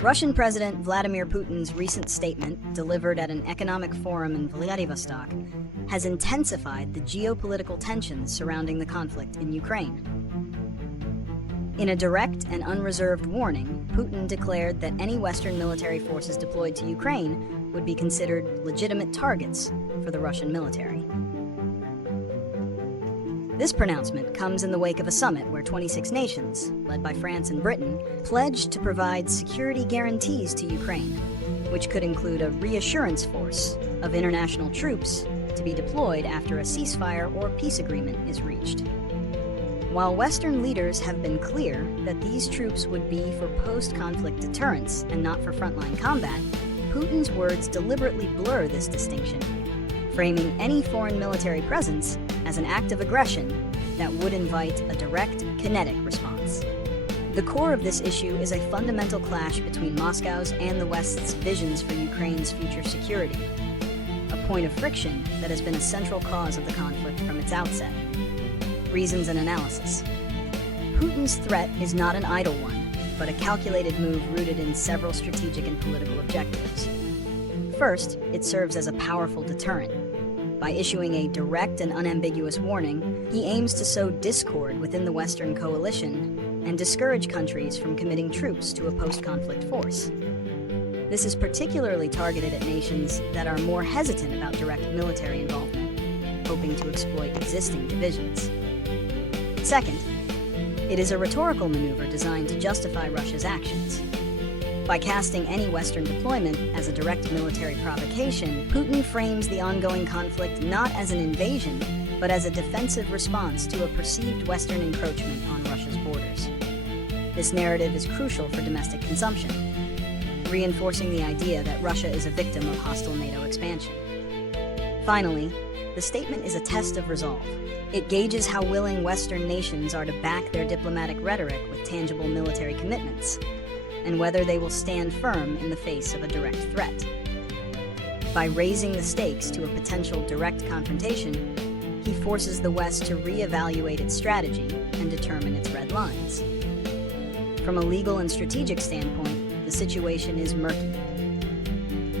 Russian President Vladimir Putin's recent statement, delivered at an economic forum in Vladivostok, has intensified the geopolitical tensions surrounding the conflict in Ukraine. In a direct and unreserved warning, Putin declared that any Western military forces deployed to Ukraine would be considered legitimate targets for the Russian military. This pronouncement comes in the wake of a summit where 26 nations, led by France and Britain, pledged to provide security guarantees to Ukraine, which could include a reassurance force of international troops to be deployed after a ceasefire or peace agreement is reached. While Western leaders have been clear that these troops would be for post-conflict deterrence and not for frontline combat, Putin's words deliberately blur this distinction, framing any foreign military presence as an act of aggression that would invite a direct, kinetic response. The core of this issue is a fundamental clash between Moscow's and the West's visions for Ukraine's future security, a point of friction that has been a central cause of the conflict from its outset. Reasons and analysis. Putin's threat is not an idle one, but a calculated move rooted in several strategic and political objectives. First, it serves as a powerful deterrent. By issuing a direct and unambiguous warning, he aims to sow discord within the Western coalition and discourage countries from committing troops to a post-conflict force. This is particularly targeted at nations that are more hesitant about direct military involvement, hoping to exploit existing divisions. Second, it is a rhetorical maneuver designed to justify Russia's actions. By casting any Western deployment as a direct military provocation, Putin frames the ongoing conflict not as an invasion, but as a defensive response to a perceived Western encroachment on Russia's borders. This narrative is crucial for domestic consumption, reinforcing the idea that Russia is a victim of hostile NATO expansion. Finally, the statement is a test of resolve. It gauges how willing Western nations are to back their diplomatic rhetoric with tangible military commitments, and whether they will stand firm in the face of a direct threat. By raising the stakes to a potential direct confrontation, he forces the West to reevaluate its strategy and determine its red lines. From a legal and strategic standpoint, the situation is murky.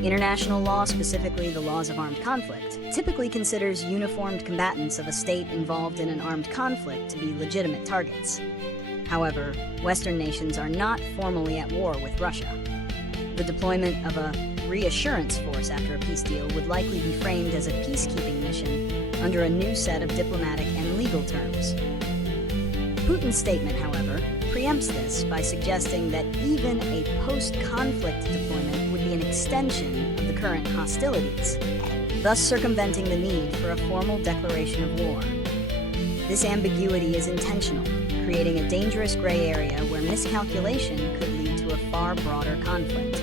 International law, specifically the laws of armed conflict, typically considers uniformed combatants of a state involved in an armed conflict to be legitimate targets. However, Western nations are not formally at war with Russia. The deployment of a reassurance force after a peace deal would likely be framed as a peacekeeping mission under a new set of diplomatic and legal terms. Putin's statement, however, preempts this by suggesting that even a post-conflict deployment would be an extension of the current hostilities, thus circumventing the need for a formal declaration of war. This ambiguity is intentional, creating a dangerous gray area where miscalculation could lead to a far broader conflict.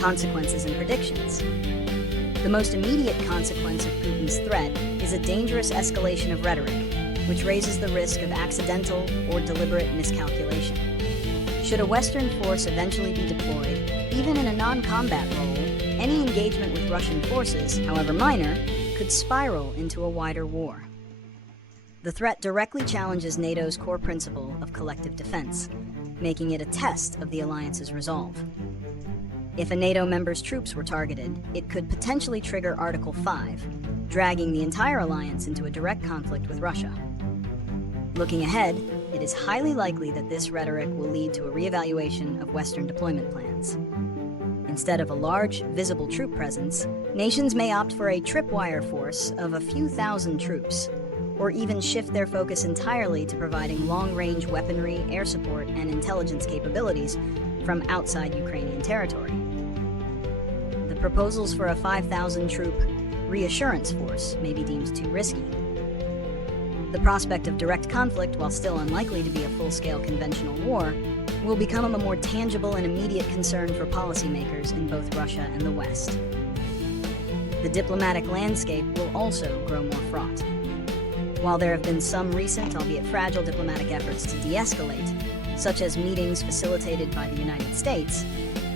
Consequences and predictions. The most immediate consequence of Putin's threat is a dangerous escalation of rhetoric, which raises the risk of accidental or deliberate miscalculation. Should a Western force eventually be deployed, even in a non-combat role, any engagement with Russian forces, however minor, could spiral into a wider war. The threat directly challenges NATO's core principle of collective defense, making it a test of the alliance's resolve. If a NATO member's troops were targeted, it could potentially trigger Article 5, dragging the entire alliance into a direct conflict with Russia. Looking ahead, it is highly likely that this rhetoric will lead to a reevaluation of Western deployment plans. Instead of a large, visible troop presence, nations may opt for a tripwire force of a few thousand troops, or even shift their focus entirely to providing long-range weaponry, air support, and intelligence capabilities from outside Ukrainian territory. The proposals for a 5,000-troop reassurance force may be deemed too risky. The prospect of direct conflict, while still unlikely to be a full-scale conventional war, will become a more tangible and immediate concern for policymakers in both Russia and the West. The diplomatic landscape will also grow more fraught. While there have been some recent, albeit fragile, diplomatic efforts to de-escalate, such as meetings facilitated by the United States,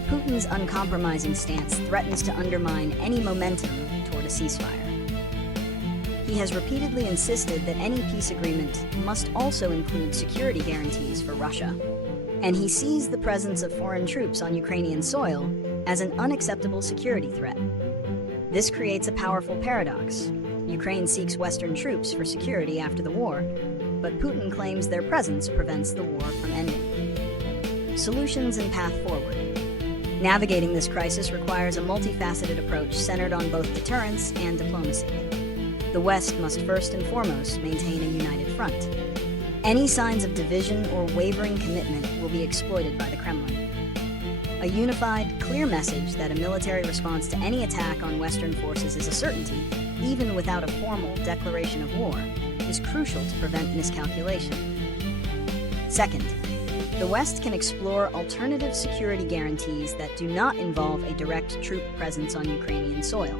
Putin's uncompromising stance threatens to undermine any momentum toward a ceasefire. He has repeatedly insisted that any peace agreement must also include security guarantees for Russia, and he sees the presence of foreign troops on Ukrainian soil as an unacceptable security threat. This creates a powerful paradox. Ukraine seeks Western troops for security after the war, but Putin claims their presence prevents the war from ending. Solutions and path forward. Navigating this crisis requires a multifaceted approach centered on both deterrence and diplomacy. The West must first and foremost maintain a united front. Any signs of division or wavering commitment will be exploited by the Kremlin. A unified, clear message that a military response to any attack on Western forces is a certainty, even without a formal declaration of war, is crucial to prevent miscalculation. Second, the West can explore alternative security guarantees that do not involve a direct troop presence on Ukrainian soil.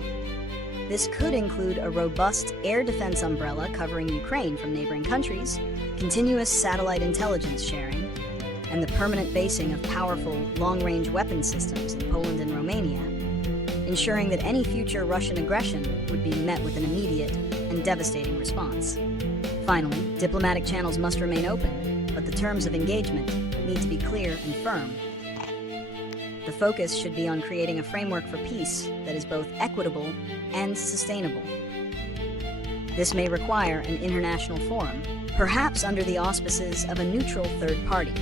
This could include a robust air defense umbrella covering Ukraine from neighboring countries, continuous satellite intelligence sharing, and the permanent basing of powerful, long-range weapon systems in Poland and Romania, ensuring that any future Russian aggression would be met with an immediate and devastating response. Finally, diplomatic channels must remain open, but the terms of engagement need to be clear and firm. The focus should be on creating a framework for peace that is both equitable and sustainable. This may require an international forum, perhaps under the auspices of a neutral third party,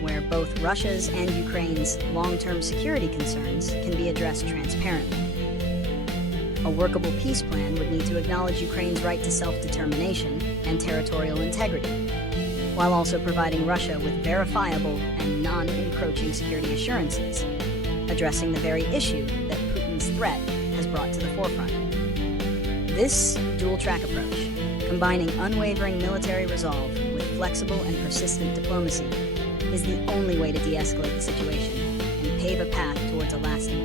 where both Russia's and Ukraine's long-term security concerns can be addressed transparently. A workable peace plan would need to acknowledge Ukraine's right to self-determination and territorial integrity, while also providing Russia with verifiable and non-encroaching security assurances, addressing the very issue that Putin's threat has brought to the forefront. This dual-track approach, combining unwavering military resolve with flexible and persistent diplomacy, is the only way to de-escalate the situation and pave a path towards a lasting